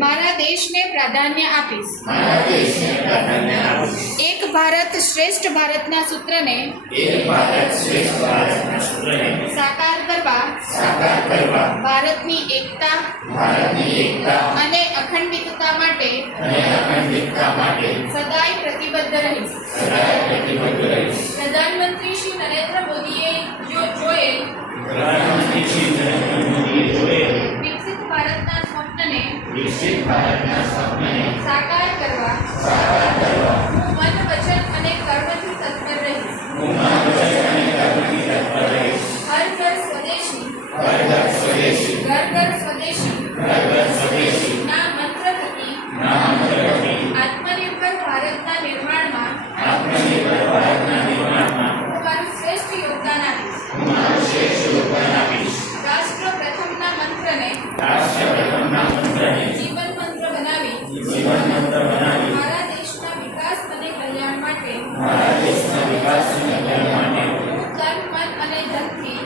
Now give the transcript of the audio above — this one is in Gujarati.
મારા દેશને પ્રાધાન્ય આપીશ। એક ભારત શ્રેષ્ઠ ભારતના સૂત્રને સાકાર કરવા ભારતની એકતા અને અખંડિતતા માટે સદાય પ્રતિબદ્ધ રહીશ। પ્રધાનમંત્રી શ્રી નરેન્દ્ર મોદીએ જોયેલ વિકસિત ભારતના સ્વપ્નને સાકાર કરવા હું મન વચન અને કર્મથી તત્પર રહીશ। હર ઘર સ્વદેશી ઘર ઘર સ્વદેશી ના મંત્ર થકી આત્મનિર્ભર ભારતના નિર્માણમાં હું મારું શ્રેષ્ઠ યોગદાન આપીશ। રાષ્ટ્ર પ્રથમના મંત્રને જીવન મંત્ર બનાવી મારા દેશના વિકાસ અને કલ્યાણ માટે હું તન મન અને ધનથી